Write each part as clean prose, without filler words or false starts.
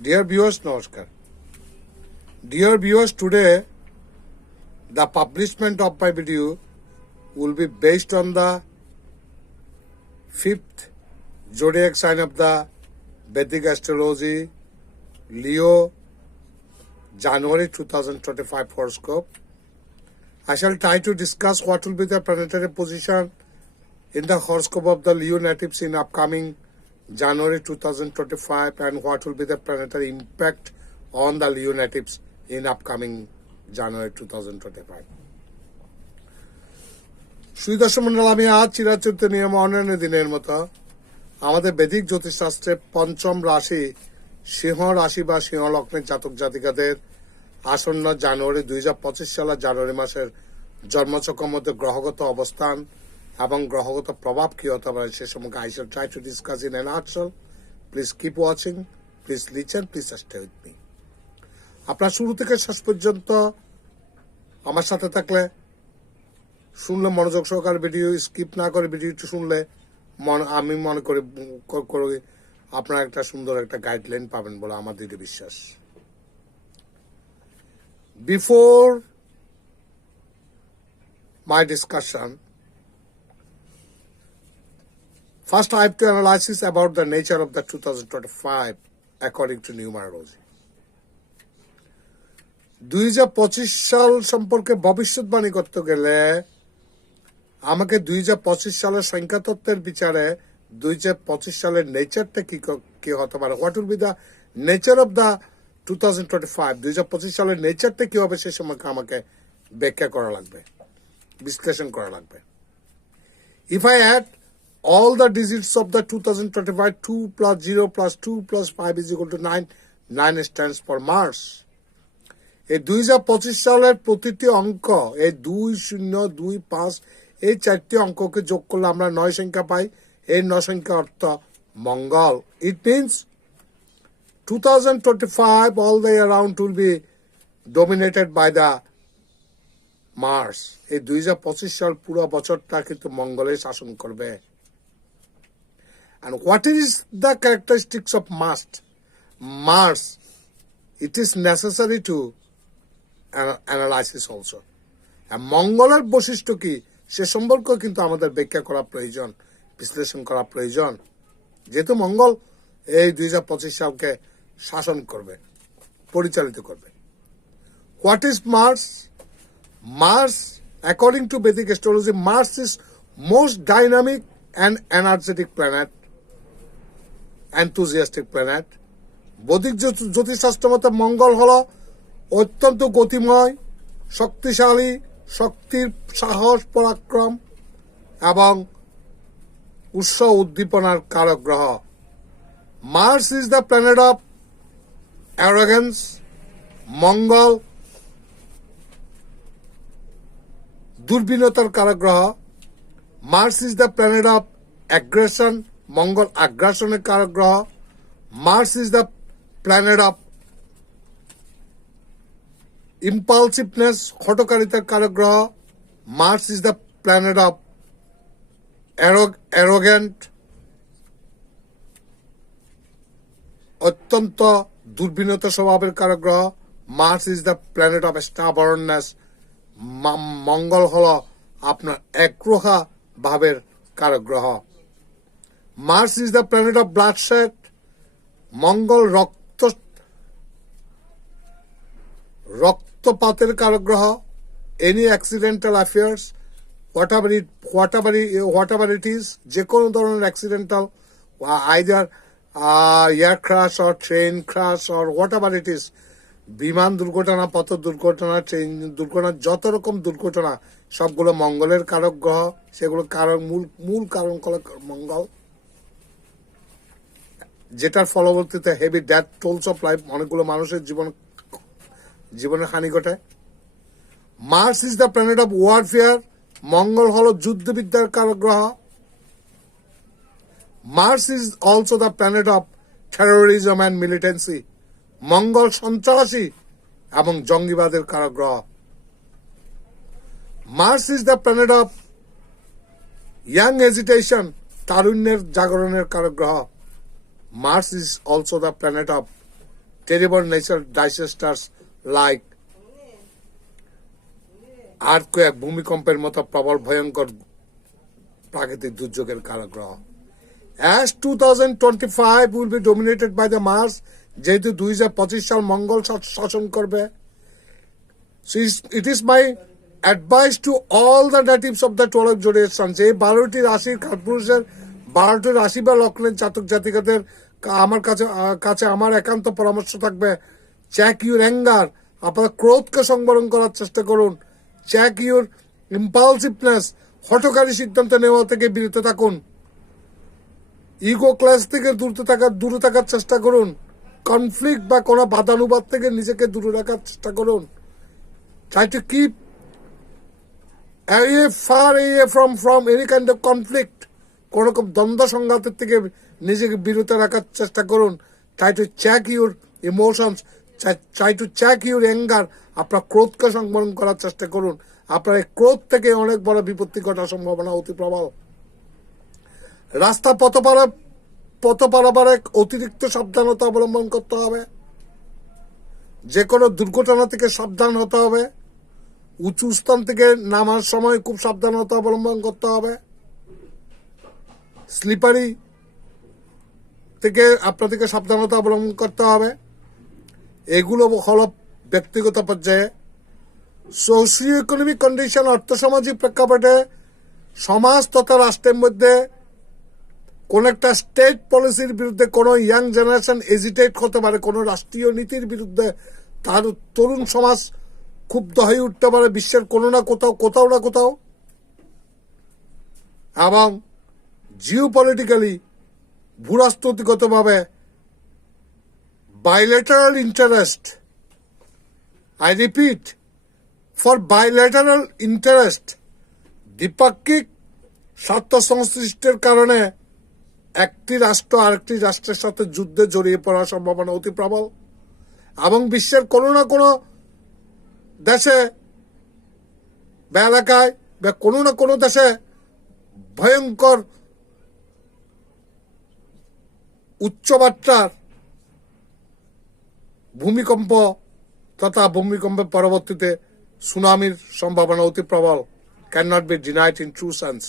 Dear viewers, Namaskar. Dear viewers, today the publishment of my video will be based on the fifth zodiac sign of the Vedic astrology, Leo, January 2025 horoscope. I shall try to discuss what will be the planetary position in the horoscope of the Leo natives in upcoming January 2025 and what will be the planetary impact on the Leo natives in upcoming January 2025. সুদর্শন মন্ডল, আমি আজ চিরাচরিত নিয়ম অন্যান্য দিনের মতো আমাদের বৈদিক জ্যোতিষশাস্ত্রে পঞ্চম রাশি সিংহ রাশি বা সিংহ লগ্নের জাতক জাতিকাদের আসন্ন জানুয়ারি 2025 সালের জানুয়ারি মাসের জন্মচক্রের মধ্যে গ্রহগত অবস্থান এবং গ্রহগত প্রভাব কি হতে পারে সে সম্পর্কে I shall try to discuss in a nutshell. Please keep watching, please listen, please stay with me. আপনার শুরু থেকে শেষ পর্যন্ত আমার সাথে থাকলে শুনলে মনোযোগ সহকারে ভিডিও স্কিপ না করে ভিডিওটি শুনলে আমি মনে করি আপনার একটা সুন্দর একটা গাইডলাইন পাবেন বলে আমার দৃঢ় বিশ্বাস। Before my discussion, first I have to analyze about the nature of the 2025 according to numerology. 2025 সাল সম্পর্কে ভবিষ্যৎবাণী করতে গেলে আমাকে 2025 সালের সংখ্যাতত্ত্বের বিচারে 2025 সালের নেচারটা কি হতে পারে, what will be the nature of the 2025, 2025 সালের নেচারটা কি হবে সে সম্পর্কে আমাকে ব্যাখ্যা করা লাগবে, বিশ্লেষণ করা লাগবে। If I add all the digits of the 2025, 2 plus 0 plus 2 plus 5 is equal to 9, 9 stands for Mars. এই 2025 সালের প্রতিটি অঙ্ক, এই 2, 0, 2, 5 এই চারটি অঙ্ককে যোগ করলে আমরা 9 সংখ্যা পাই। এই 9 সংখ্যা অর্থ মঙ্গল। It means 2025 all the year round will be dominated by the Mars. এই 2025 সাল পুরো বছরটা কিন্তু মঙ্গলের শাসন করবে। And what is the characteristics of Mars? It is necessary to analysis also. And মঙ্গলের বৈশিষ্ট্য কি সে সম্পর্কে কিন্তু আমাদের ব্যাখ্যা করা প্রয়োজন, বিশ্লেষণ করা প্রয়োজন, যেহেতু মঙ্গল এই 2025 সালকে শাসন করবে, পরিচালিত করবে। What is Mars? Mars, according to Vedic astrology, Mars is most dynamic and energetic planet, enthusiastic planet. বৈদিক জ্যোতিষশাস্ত্র মতে মঙ্গল হলো অত্যন্ত গতিময়, শক্তিশালী, শক্তির সাহস, পরাক্রম এবং উৎসাহ উদ্দীপনার কারক গ্রহ। Mars is the planet of arrogance. Mangal দুর্বিনতার কারক গ্রহ। Mars is the planet of aggression. Mangal আগ্রাসনের কারক গ্রহ। Mars is the planet of impulsiveness, হঠকারিতার কারক গ্রহ। Mars is the planet of arrogant, অত্যন্ত দুর্বিনত স্বভাবের কারক গ্রহ। Mars is the planet of stubbornness. Mangal হল আপনার একরোহা ভাবের কারক গ্রহ। Mars is the planet of bloodshed. Mangal রক্তপাতের কারক গ্রহ। Any accidental affairs, what ever it is, যে কোনো ধরনের accidental, either air crash or train crash or whatever it is, বিমান দুর্ঘটনা, পথ দুর্ঘটনা, ট্রেন দুর্ঘটনা, যত রকম দুর্ঘটনা সবগুলো মঙ্গলের কারক গ্রহ। সেগুলো মূল কারণ হলো মঙ্গল, যেটার ফলবর্তীতে heavy death tolls of life, অনেকগুলো মানুষের জীবনের হানি ঘটে। Mars is the planet of warfare. Mangal হলো যুদ্ধবিদ্যার কারক গ্রহ। Mars is also the planet of terrorism and militancy. Mangal সন্ত্রাসী এবং জঙ্গিবাদের কারক গ্রহ। Mars is the planet of young agitation, তারুণ্যের জাগরণের কারক গ্রহ। Mars is also the planet of terrible natural disasters like earthquake, ভূমিকম্পের মতো প্রবল ভয়ঙ্কর প্রাকৃতিক দুর্যোগের কারক গ্রহ। As 2025 will be dominated by the Mars, যেহেতু 2025 সাল মঙ্গল শাসন করবে, so it is my advice to all the natives of the 12 zodiac signs, এই 12টি রাশির কালপুরুষের 12টি রাশি বা লগ্নের জাতক জাতিকাদের আমার কাছে আমার একান্ত পরামর্শ থাকবে, চেক ইউর অ্যাঙ্গার, আপনার ক্রোধকে সংবরণ করার চেষ্টা করুন, চেক ইউর ইম্পালসিভনেস, হঠকারী সিদ্ধান্ত নেওয়া থেকে বিরত থাকুন, ইগো ক্লাস থেকে দূরে থাকার চেষ্টা করুন, কনফ্লিক্ট বা কোনো বাদানুবাদ থেকে নিজেকে দূরে রাখার চেষ্টা করুন, try to keep far away from any kind of conflict, কোন রকম দ্বন্দ্ব সংঘাতের থেকে নিজেকে বিরত রাখার চেষ্টা করুন, try to check your emotions, try to check your anger, আপনার ক্রোধকে সংবরণ করার চেষ্টা করুন, আপনার এই ক্রোধ থেকে অনেক বড় বিপত্তি ঘটার সম্ভাবনা অতি প্রবল। রাস্তা পথ পারাবারে অতিরিক্ত সাবধানতা অবলম্বন করতে হবে, যে কোনো দুর্ঘটনা থেকে সাবধান হতে হবে, উঁচু স্থান থেকে নামার সময় খুব সাবধানতা অবলম্বন করতে হবে, স্লিপারি থেকে আপনাদেরকে সাবধানতা অবলম্বন করতে হবে। এগুলো হলো ব্যক্তিগত পর্যায়ে। সোশিও ইকোনমিক কন্ডিশন, অর্থসামাজিক প্রেক্ষাপটে সমাজ তথা রাষ্ট্রের মধ্যে কোন একটা স্টেট পলিসির বিরুদ্ধে কোনো ইয়াং জেনারেশন এজিটেট হতে পারে, কোনো রাষ্ট্রীয় নীতির বিরুদ্ধে তার তরুণ সমাজ ক্ষুব্ধ হয়ে উঠতে পারে বিশ্বের কোনো না কোথাও না কোথাও। এবং geopolitically ভূরাষ্ট্রগতভাবে bilateral interest, I repeat, for bilateral interest, দ্বিপাক্ষিক স্বার্থ সংশ্লিষ্টের কারণে একটি রাষ্ট্র আরেকটি রাষ্ট্রের সাথে যুদ্ধে জড়িয়ে পড়ার সম্ভাবনা অতি প্রবল, এবং বিশ্বের কোনো না কোনো দেশে বা এলাকায় বা কোনো না কোনো দেশে ভয়ঙ্কর উচ্চমাত্রার ভূমিকম্প তথা ভূমিকম্পের পরবর্তীতে সুনামির সম্ভাবনা অতি প্রবল, can not be denied in true sense.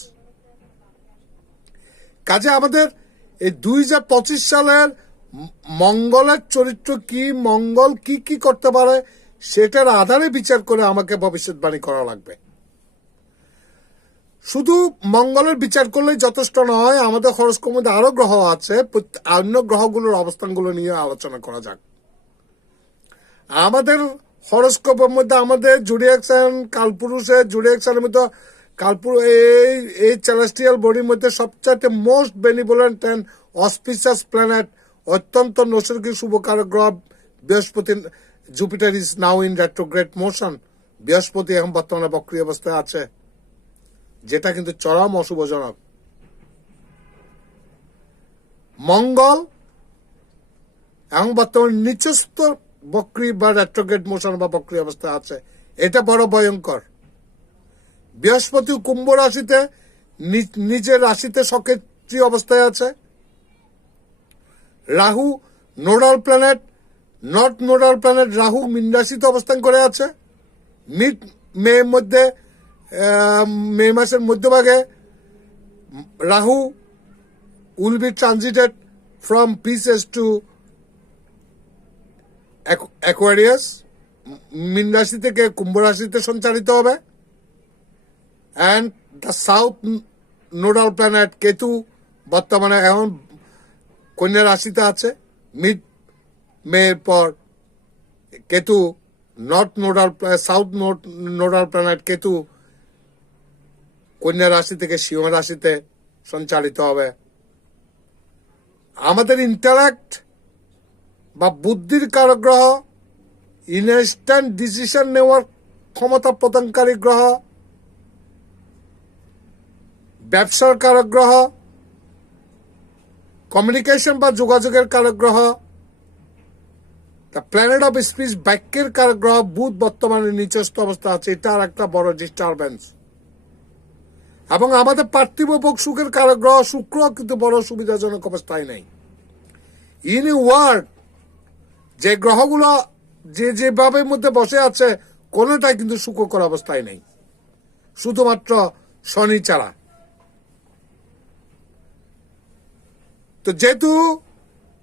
কাজে আমাদের এই 2025 সালের মঙ্গলের চরিত্র কি, মঙ্গল কি কি করতে পারে, সেটার আধারে বিচার করে আমাকে ভবিষ্যৎবাণী করা লাগবে। শুধু মঙ্গলের বিচার করলেই যথেষ্ট নয়, আমাদের হরস্কোপের মধ্যে আরো গ্রহ আছে, অন্য গ্রহগুলোর অবস্থানগুলো নিয়ে আলোচনা করা যাক। আমাদের হরস্কোপের মধ্যে আমাদের জোডিয়াক সাইন, কালপুরুষের জোডিয়াক সাইনের মধ্যে এই সেলেস্টিয়াল বডির মধ্যে সবচাইতে most benevolent and auspicious planet, অত্যন্ত নৈসর্গিক শুভকারক গ্রহ বৃহস্পতি। Jupiter is now in retrograde motion, বৃহস্পতি এখন বর্তমানে বক্রী অবস্থায় আছে, যেটা কিন্তু চরম অশুভজনক। মঙ্গল এখন বর্তমানে নিচস্থ বক্রী বা রেট্রোগ্রেড মোশন বা বক্রী অবস্থায় আছে, এটা বড় ভয়ঙ্কর। বৃহস্পতি কুম্ভ রাশিতে নিজের রাশিতে সক্রিয় অবস্থায় আছে। Rahu nodal planet, north nodal planet Rahu Meen রাশিতে অবস্থান করে আছে। মে মাসের মধ্যভাগে Rahu will be transited from Pisces to Aquarius, Meen রাশি থেকে কুম্ভ রাশিতে সঞ্চারিত হবে। And the south nodal planet Ketu বর্তমানে এখন কন্যা রাশিতে আছে। মিড মের পর Ketu south nodal planet Ketu Kanya রাশি থেকে সিংহ রাশিতে সঞ্চালিত হবে। আমাদের ইন্টারাক্ট বা বুদ্ধির কারক গ্রহ, ইনস্ট্যান্ট ডিসিশন নেওয়ার ক্ষমতা প্রদানকারী গ্রহ, ব্যবসার কারক গ্রহ, কমিউনিকেশন বা যোগাযোগের কারক গ্রহ, দ্য প্ল্যানেট অফ স্পিচ বাক্যের কারক গ্রহ বুধ বর্তমানে নিচস্থ অবস্থা আছে, এটা আর একটা বড় ডিস্টারবেন্স। এবং আমাদের পার্থিব ভোগ সুখের কারক গ্রহ শুক্র কিন্তু বড় সুবিধাজনক অবস্থায় নেই। ইন এ ওয়ার্ড, যে গ্রহগুলো যেভাবে মধ্যে বসে আছে কোনোটাই কিন্তু সুখকর অবস্থায় নেই, শুধুমাত্র শনি ছাড়া। তো যেহেতু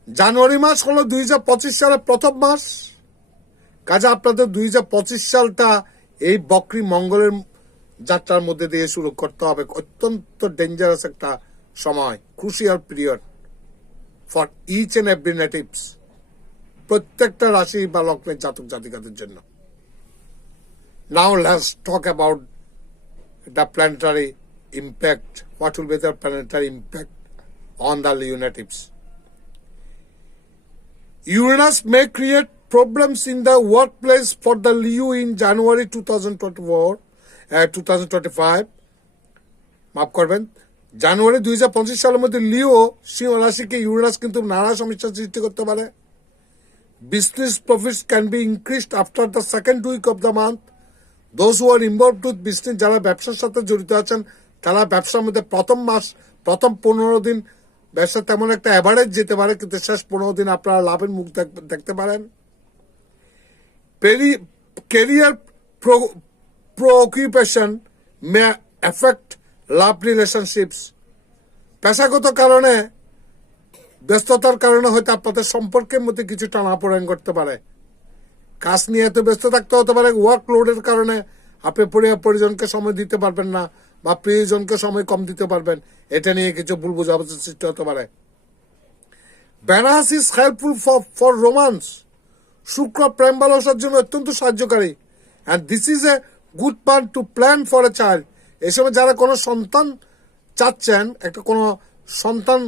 জানুয়ারি মাস হলো 2025 সালের প্রথম মাস, কাজে আপনাদের 2025 সালটা এই বক্রী মঙ্গলের যাত্রার মধ্যে দিয়ে শুরু করতে হবে। অত্যন্ত ডেঞ্জারাস একটা সময়, crucial period for each and every natives, প্রত্যেকটা রাশি বা লগ্নের জাতক জাতিকাদের জন্য। Now let's talk about the planetary impact. What will be the planetary impact on the Leo natives? Uranus may create problems in the workplace for the Leo in January 2025. মাফ করবেন, জানুয়ারি 2025 সালের মধ্যে লিও সিংহ রাশিকে ইউরেনাস কিন্তু নানা সমস্যা সৃষ্টি করতে পারে। Business profits can be increased after the second week of the month. Those who are involved with business, যারা ব্যবসার সাথে জড়িত আছেন, তারা ব্যবসার মধ্যে প্রথম 15 দিন ব্যবসা তেমন একটা অ্যাভারেজ যেতে পারে, কিন্তু শেষ 15 দিন আপনারা লাভের মুখ দেখতে পারেন। Career preoccupation may affect love relationships. পেশাগত কারণে, ব্যস্ততার কারণে হয়তো আপনাদের সম্পর্কের মধ্যে কিছু টানাপোড়েন করতে পারে। কাজ নিয়ে এত ব্যস্ত থাকতে হতে পারে, ওয়ার্কলোডের কারণে আপনি পরিজনকে সময় দিতে পারবেন না বা প্রিয়জনকে সময় কম দিতে পারবেন, এটা নিয়ে কিছু ভুল বোঝাবুঝির সৃষ্টি হতে পারে। Venus is helpful for romance. শুক্র প্রেম ভালোবাসার জন্য অত্যন্ত সাহায্যকারী। And this is a good part to plan for a child. এই সময় যারা কোনো সন্তান চাচ্ছেন, একটা কোনো সন্তান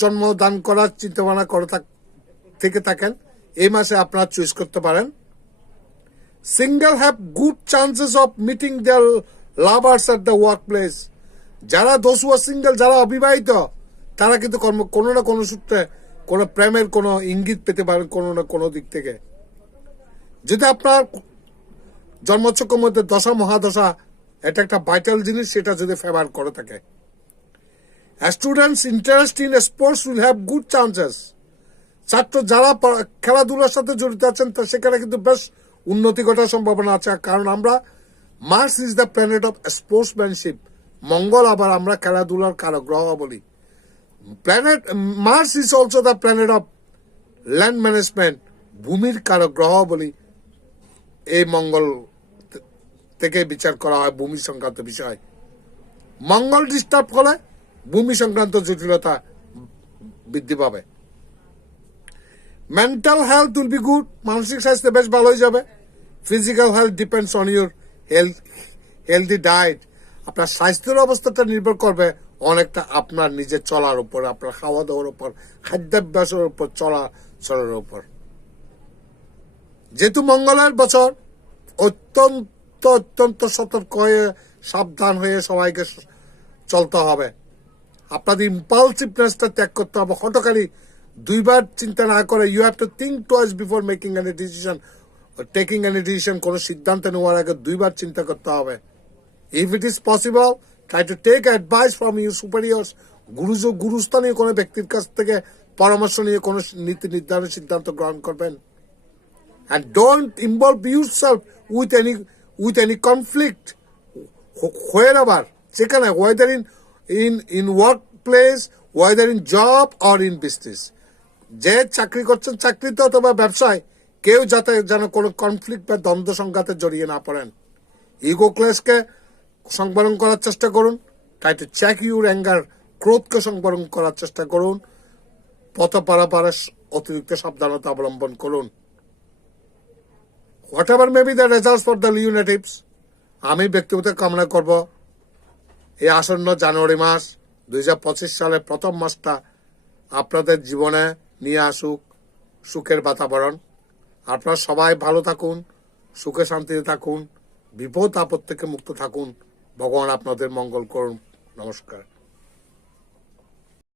জন্মদান করার চিন্তাভাবনা থেকে থাকেন, এই মাসে আপনারা চুজ করতে পারেন। Single have good chances of meeting their lovers at the workplace. যারা those who are single, যারা অবিবাহিত, তারা কিন্তু কোনো না কোনো সূত্রে কোনো প্রেমের কোনো ইঙ্গিত পেতে পারেন কোনো না কোনো দিক থেকে। যদি আপনার জন্মচক্রের মধ্যে দশা মহাদশা, এটা একটা ভাইটাল জিনিস, সেটা যদি ফেভার করে থাকে। Students interest in sports will have good chances. ছাত্র যারা খেলাধুলার সাথে জড়িত আছেন, তা সেখানে কিন্তু বেশ উন্নতি ঘটার সম্ভাবনা আছে। কারণ আমরা Mars is the planet of sportsmanship. Mangal আবার আমরা খেলাধুলার কারক গ্রহ বলি। Mars is also the planet of land management, ভূমির কারক গ্রহ বলি। এই মঙ্গল থেকে বিচার করা হয় ভূমি সংক্রান্ত বিষয়। মঙ্গল ডিস্টার্ব হলে ভূমি সংক্রান্ত জটিলতা বৃদ্ধি পাবে। Mental health will be good. মানসিক স্বাস্থ্য বেশ ভালো হয়ে যাবে। Physical health depends on your healthy diet. আপনার স্বাস্থ্যের অবস্থাটা নির্ভর করবে অনেকটা আপনার নিজের চলার উপর, আপনার খাওয়া দাওয়ার উপর, খাদ্যাভ্যাসের উপর, চলার উপর। যেহেতু মঙ্গলের বছর, অত্যন্ত সতর্ক হয়ে সাবধান হয়ে সবাইকে চলতে হবে। আপনাদের ইম্পালসিভনেসটা ত্যাগ করতে হবে। হঠকারী দুইবার চিন্তা না করে, you have to think twice before making any decision, taking any decision. কোনো সিদ্ধান্ত নেওয়ার আগে দুইবার চিন্তা করতে হবে। If it is possible, try to take advice from your superiors. গুরুস্থানীয় কোনো ব্যক্তির কাছ থেকে পরামর্শ নিয়ে কোনো নীতি নির্ধারণের সিদ্ধান্ত গ্রহণ করবেন। And don't involve yourself with any conflict wherever, যেখানে, weather in work place, weather in job or in business. যে চাকরি করছেন, চাকরিতে অথবা ব্যবসায়, কেউ যাতে যেন কোনো কনফ্লিক্ট বা দ্বন্দ্ব সংঘাতে জড়িয়ে না পড়েন। ইগো ক্লেশকে সংবরণ করার চেষ্টা করুন। Try to check your anger. ক্রোধকে সংবরণ করার চেষ্টা করুন। পথ পারাপারে অতিরিক্ত সাবধানতা অবলম্বন করুন। Whatever may be the results for the Leo natives, আমি ব্যক্তিগত কামনা করব এই আসন্ন জানুয়ারি মাস 2025 সালের প্রথম মাসটা আপনাদের জীবনে নিয়ে আসুক সুখের বাতাবরণ। আপনারা সবাই ভালো থাকুন, সুখে শান্তিতে থাকুন, বিপদ আপদ থেকে মুক্ত থাকুন। ভগবান আপনাদের মঙ্গল করুন। নমস্কার।